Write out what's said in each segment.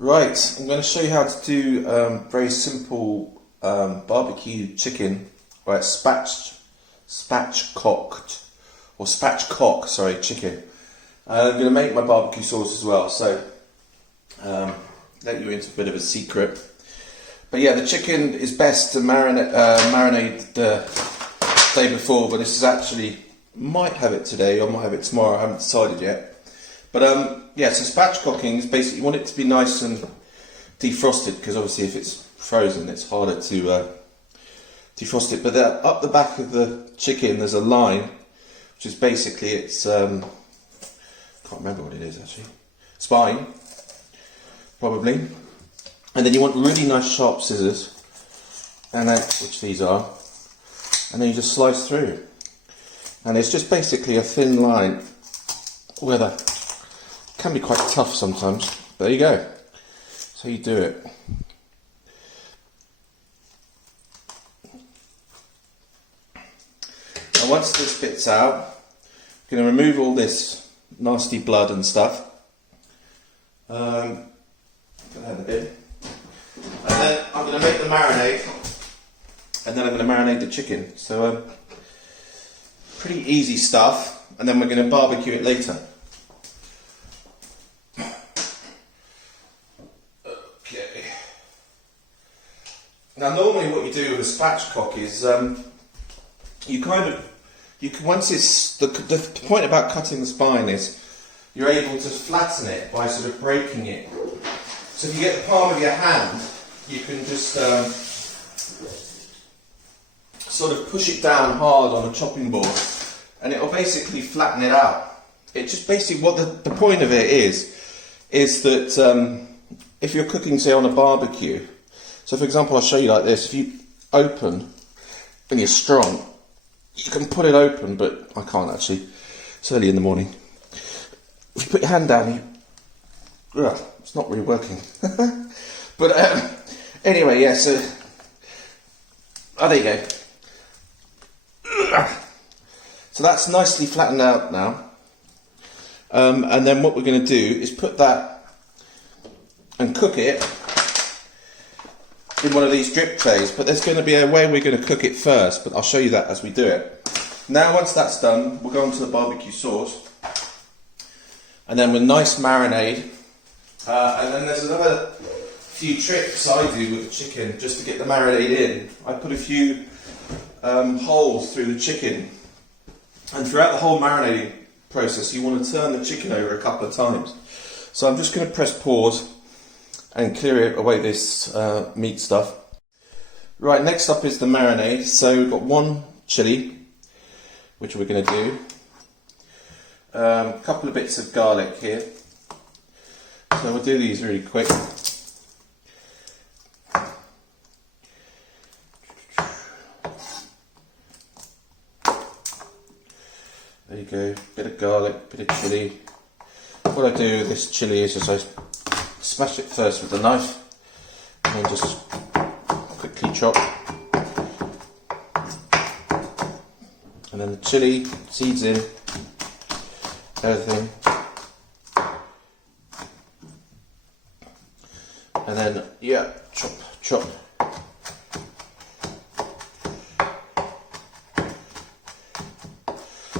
Right, I'm going to show you how to do very simple barbecue chicken, right? Spatchcocked or spatchcock, sorry, chicken. I'm going to make my barbecue sauce as well, so let you into a bit of a secret. But yeah, the chicken is best to marinate the day before, but this is actually, might have it today or might have it tomorrow, I haven't decided yet. But yeah, so spatchcocking is basically, you want it to be nice and defrosted, because obviously if it's frozen it's harder to defrost it. But up the back of the chicken there's a line, which is basically its, can't remember what it is actually, spine, probably. And then you want really nice sharp scissors, and then, which these are, and then you just slice through. And it's just basically a thin line where the can be quite tough sometimes, but there you go. So you do it. And once this bit's out, I'm going to remove all this nasty blood and stuff. Put that in the bin. And then I'm going to make the marinade, and then I'm going to marinate the chicken. So pretty easy stuff, and then we're going to barbecue it later. Now, normally what you do with a spatchcock is you can, once it's the point about cutting the spine is you're able to flatten it by sort of breaking it. So if you get the palm of your hand, you can just sort of push it down hard on a chopping board, and it'll basically flatten it out. It just basically, what the point of it is that if you're cooking, say, on a barbecue. So for example, I'll show you like this. If you open and you're strong, you can put it open, but I can't actually. It's early in the morning. If you put your hand down, it's not really working. But anyway, yeah, so, there you go. So that's nicely flattened out now. And then what we're going to do is put that and cook it in one of these drip trays, but there's going to be a way we're going to cook it first, but I'll show you that as we do it. Now once that's done, we'll go on to the barbecue sauce, and then with nice marinade, and then there's another few tricks I do with the chicken just to get the marinade in. I put a few holes through the chicken, and throughout the whole marinating process you want to turn the chicken over a couple of times. So I'm just going to press pause and clear away this meat stuff. Right, next up is the marinade. So we've got one chilli, which we're going to do. A couple of bits of garlic here. So we'll do these really quick. There you go, bit of garlic, bit of chilli. What I do with this chilli is just I smash it first with a knife, and then just quickly chop. And then the chilli, seeds in, everything. And then, yeah, chop, chop.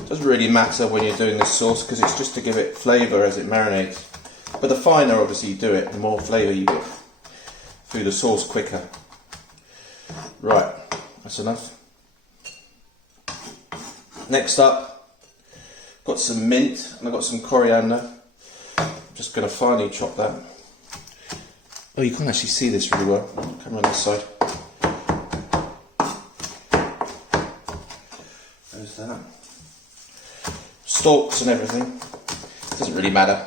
Doesn't really matter when you're doing this sauce, because it's just to give it flavour as it marinates. But the finer obviously you do it, the more flavour you get through the sauce quicker. Right, that's enough. Next up, got some mint and I've got some coriander. I'm just going to finely chop that. Oh, you can't actually see this really well. Come around this side. There's that. Stalks and everything. Doesn't really matter.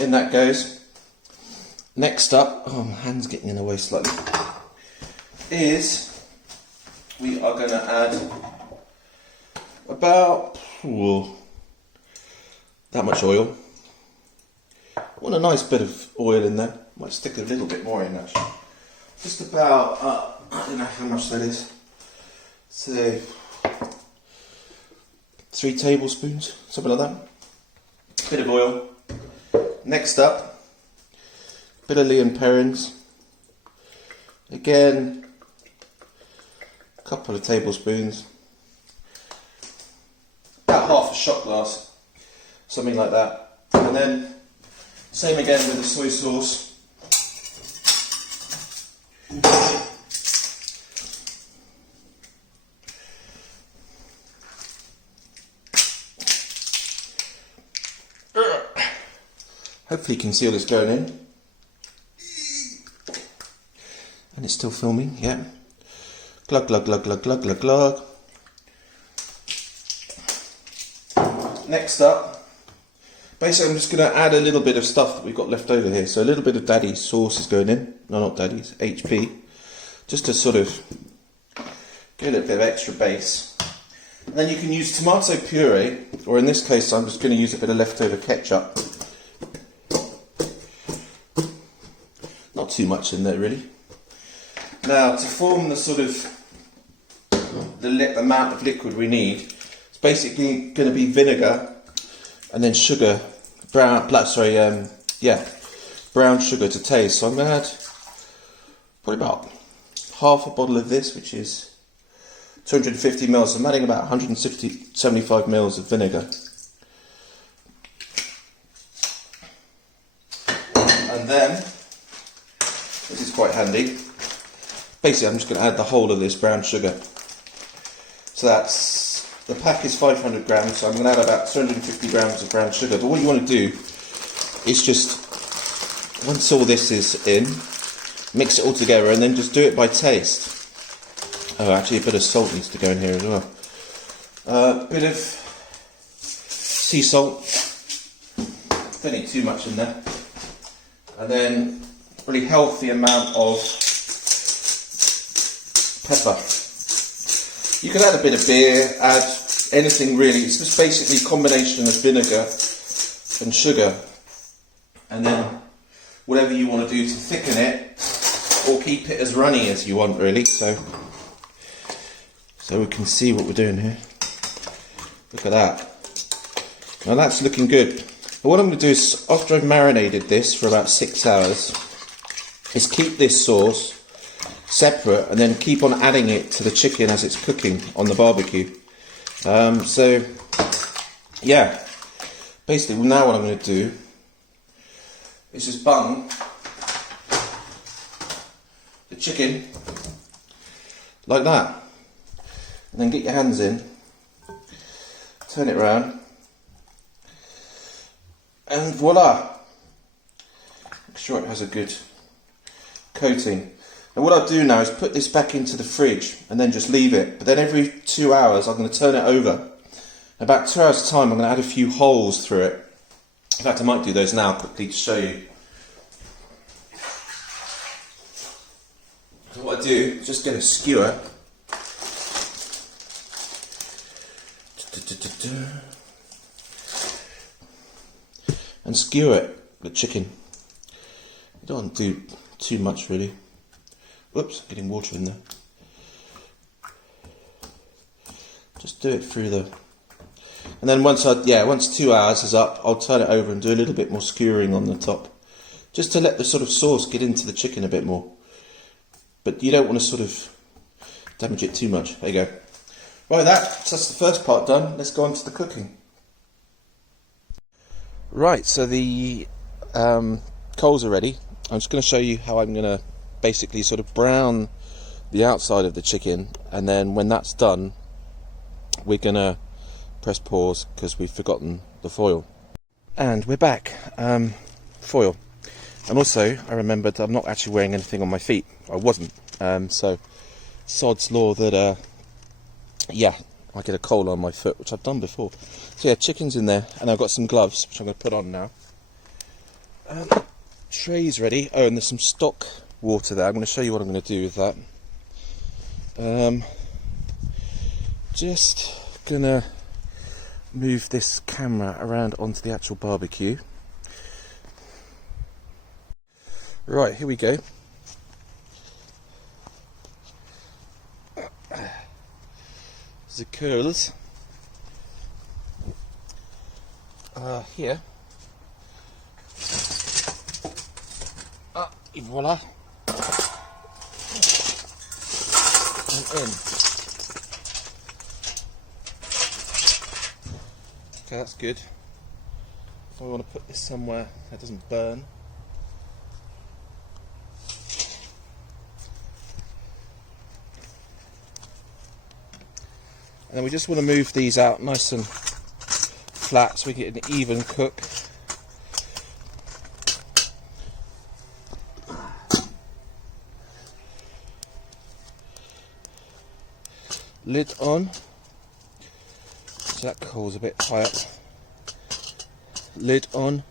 In that goes. Next up, oh, my hand's getting in the way slightly, is we are going to add about that much oil. I want a nice bit of oil in there. Might stick a little bit more in actually. just about, I don't know how much that is. So, 3 tablespoons, something like that. Bit of oil. Next up, bit of Leon Perrins. Again, a couple of tablespoons. About half a shot glass, something like that. And then, same again with the soy sauce. Hopefully you can see all this going in. And it's still filming, yeah. Glug, glug, glug, glug, glug, glug, glug. Next up, basically I'm just going to add a little bit of stuff that we've got left over here. So a little bit of Daddy's sauce is going in. No, not Daddy's, HP. Just to sort of get a little bit of extra base. And then you can use tomato puree, or in this case I'm just going to use a bit of leftover ketchup. Not too much in there really. Now to form the sort of the amount of liquid we need, it's basically going to be vinegar and then sugar, brown sugar to taste. So I'm going to add probably about half a bottle of this, which is 250 ml. So I'm adding about 175 ml of vinegar. And then, this is quite handy, basically I'm just going to add the whole of this brown sugar. So that's, the pack is 500 grams, so I'm going to add about 250 grams of brown sugar. But what you want to do is just, once all this is in, mix it all together and then just do it by taste. Oh, actually a bit of salt needs to go in here as well. A bit of sea salt, don't need too much in there. And then a really healthy amount of pepper. You can add a bit of beer, add anything really. It's just basically a combination of vinegar and sugar. And then whatever you want to do to thicken it or keep it as runny as you want really. So we can see what we're doing here. Look at that. Now that's looking good. But what I'm going to do is, after I've marinated this for about 6 hours, is keep this sauce separate and then keep on adding it to the chicken as it's cooking on the barbecue. So yeah, basically now what I'm going to do is just bung the chicken like that, and then get your hands in, turn it around, and voila, make sure it has a good coating. And what I'll do now is put this back into the fridge and then just leave it. But then every 2 hours I'm going to turn it over. In about 2 hours time I'm going to add a few holes through it. In fact I might do those now quickly to show you. So what I do is just get a skewer. And skewer the chicken. You don't want to do too much really. Whoops, getting water in there. Just do it through the... And then once 2 hours is up, I'll turn it over and do a little bit more skewering on the top. Just to let the sort of sauce get into the chicken a bit more. But you don't want to sort of damage it too much. There you go. Right, that's the first part done. Let's go on to the cooking. Right, so the coals are ready. I'm just going to show you how I'm going to basically sort of brown the outside of the chicken, and then when that's done we're going to press pause because we've forgotten the foil. And we're back. Foil. And also I remembered I'm not actually wearing anything on my feet. I wasn't. So sod's law that I get a coal on my foot, which I've done before. So yeah, chicken's in there, and I've got some gloves which I'm going to put on now. Tray's ready. Oh, and there's some stock water there. I'm going to show you what I'm going to do with that. Just gonna move this camera around onto the actual barbecue. Right, here we go. the coals. Here. Et voila. And in. Okay, that's good. So we want to put this somewhere that doesn't burn. And then we just want to move these out nice and flat so we get an even cook. Lid on. So that coal's a bit high up. Lid on.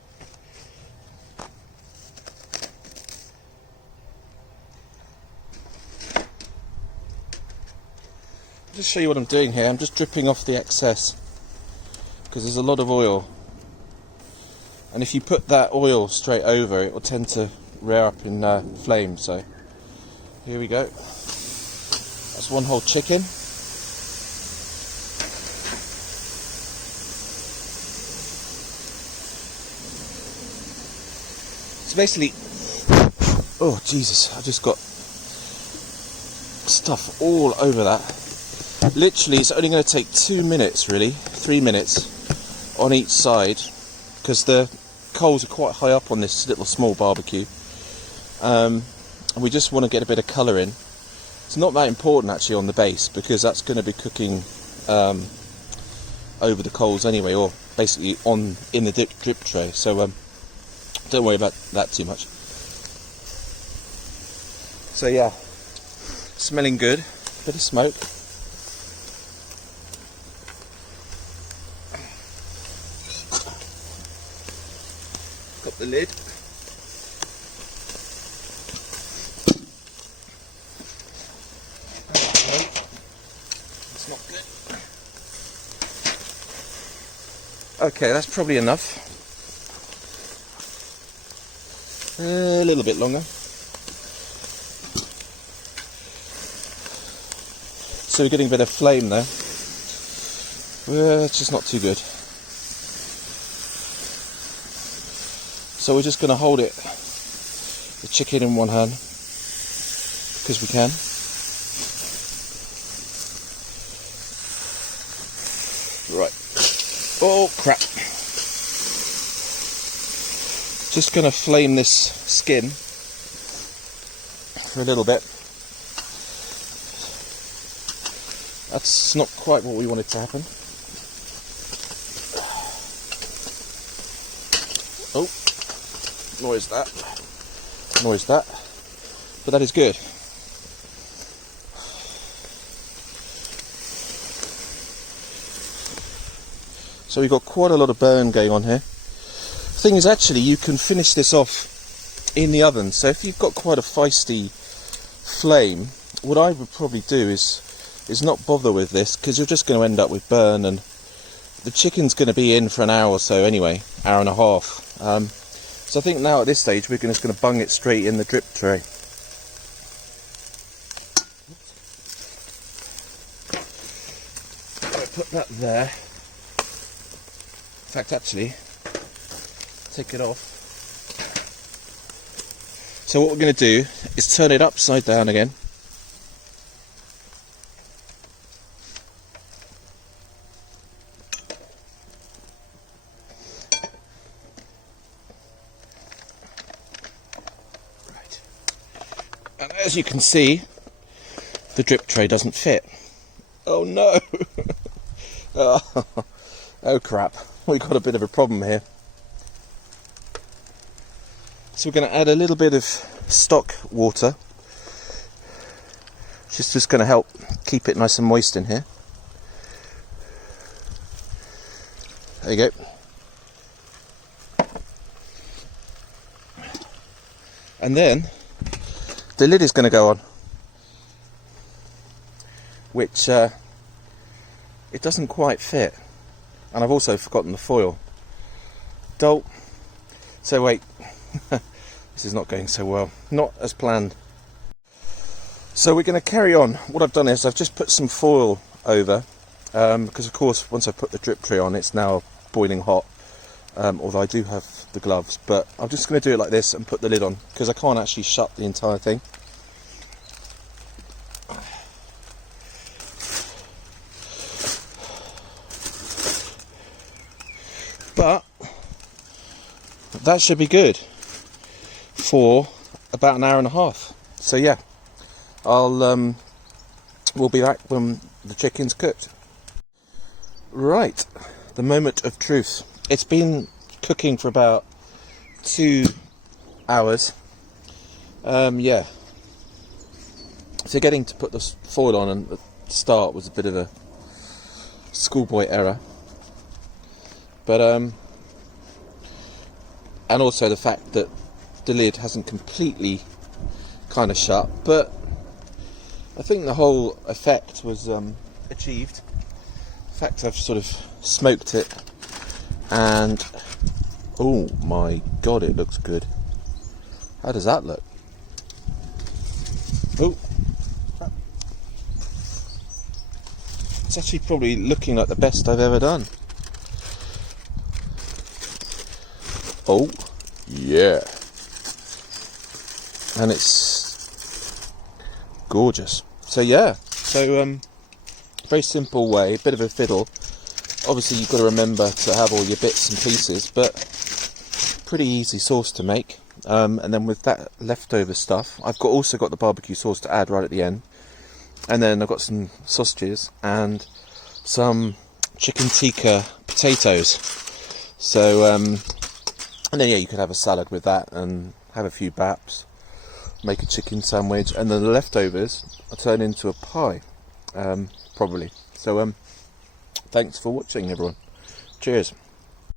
Just show you what I'm doing here. I'm just dripping off the excess because there's a lot of oil, and if you put that oil straight over, it will tend to rear up in flame. So here we go. That's one whole chicken. So basically, oh Jesus, I just got stuff all over that. Literally, it's only going to take 2 minutes, really, 3 minutes on each side, because the coals are quite high up on this little small barbecue, and we just want to get a bit of colour in. It's not that important actually on the base, because that's going to be cooking over the coals anyway, or basically in the drip tray. So don't worry about that too much. So yeah, smelling good, bit of smoke. Got the lid. It's not good. Okay, that's probably enough. A little bit longer. So we're getting a bit of flame there. It's just not too good. So we're just going to hold it, the chicken in one hand, because we can. Right. Oh crap. Just going to flame this skin for a little bit. That's not quite what we wanted to happen. Oh. Noise that, but that is good. So we've got quite a lot of burn going on here. The thing is, actually, you can finish this off in the oven. So if you've got quite a feisty flame, what I would probably do is not bother with this, because you're just going to end up with burn, and the chicken's going to be in for an hour or so anyway, hour and a half. So I think now at this stage we're just going to bung it straight in the drip tray. I'll put that there. In fact, actually, take it off. So what we're going to do is turn it upside down again. And as you can see, the drip tray doesn't fit. Oh no! Oh crap, we've got a bit of a problem here. So we're going to add a little bit of stock water, which is just going to help keep it nice and moist in here. There you go. And then the lid is going to go on, which it doesn't quite fit, and I've also forgotten the foil. So wait, this is not going so well, not as planned. So we're going to carry on. What I've done is I've just put some foil over, because of course once I put the drip tray on, it's now boiling hot, although I do have the gloves, but I'm just going to do it like this and put the lid on because I can't actually shut the entire thing. But that should be good for about an hour and a half. So yeah, we'll be back when the chicken's cooked. Right, the moment of truth. It's been cooking for about 2 hours. Yeah. So getting to put the foil on and the start was a bit of a schoolboy error. But and also the fact that the lid hasn't completely kind of shut, but I think the whole effect was achieved. In fact, I've sort of smoked it, and oh my god, it looks good. How does that look? Oh, it's actually probably looking like the best I've ever done. Oh, yeah. And it's gorgeous. So yeah, very simple way, a bit of a fiddle. Obviously you've got to remember to have all your bits and pieces, but pretty easy sauce to make. And then with that leftover stuff, I've also got the barbecue sauce to add right at the end. And then I've got some sausages and some chicken tikka potatoes. So, and then yeah, you could have a salad with that and have a few baps, make a chicken sandwich, and then the leftovers I'll turn into a pie, probably. So thanks for watching, everyone. Cheers.